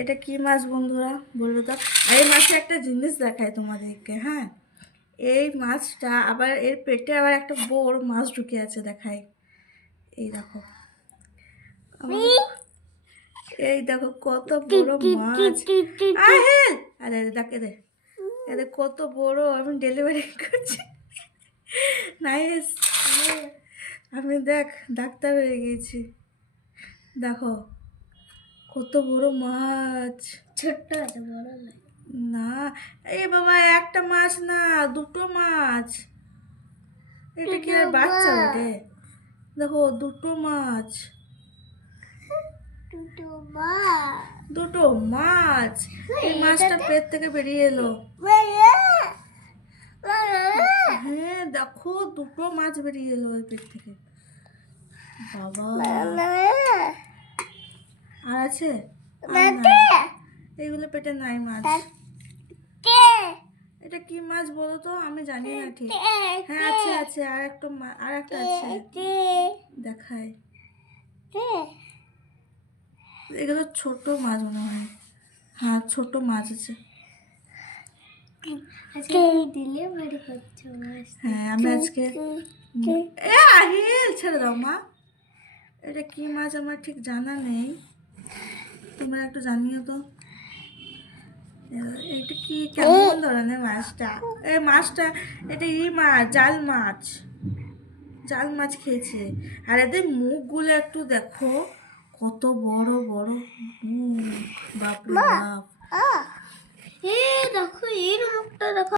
এটা কি মাছ বন্ধুরা বলবো তো? এই মাছে একটা জিনিস দেখায় তোমাদেরকে। হ্যাঁ, এই মাছটা আবার এর পেটে আবার একটা বড় মাছ ঢুকে আছে, দেখায়। এই দেখো, এই দেখো কত বড় মাছ। আরে দেখে দে, এদের কত বড়। আমি ডেলিভারি করছি, নাইস। আমি দেখ ডাক্তার হয়ে গেছি। দেখো কত বড় মাছ। ছোট্ট আছে, বড় নয়। না এই বাবা, একটা মাছ না, দুটো মাছ। এটা কি আর বাচ্চা ওঠে? দেখো দুটো মাছ, দুটো মাছ। এই মাছটা পেট থেকে বেরিয়ে এলো। হ্যাঁ দেখো, দুটো মাছ বেরিয়ে এলো ওই পেট থেকে। বাবা, আর আছে? আর নাই। এইগুলো পেটে নাই মাছ। এটা কি মাছ বলো তো? আমি জানি না ঠিক। হ্যাঁ আছে আছে, আর একটা আছে, দেখায়। এগুলো ছোট মাছ মনে হয়। হ্যাঁ ছোট মাছ আছে। হ্যাঁ আমি আজকে আহিল ছেড়ে দাও মা। এটা কি মাছ আমার ঠিক জানা নেই, তোমরা একটু জানিও তো। এটা কি কেমন ধরনের মাছটা? এই মাছটা, এটা মাছ, জাল মাছ। জাল মাছ খেয়েছে। আর এদের মুখগুলো একটু দেখো, কত বড় বড় মুখ। বাপরে বাপ। দেখো এর মুখটা দেখো।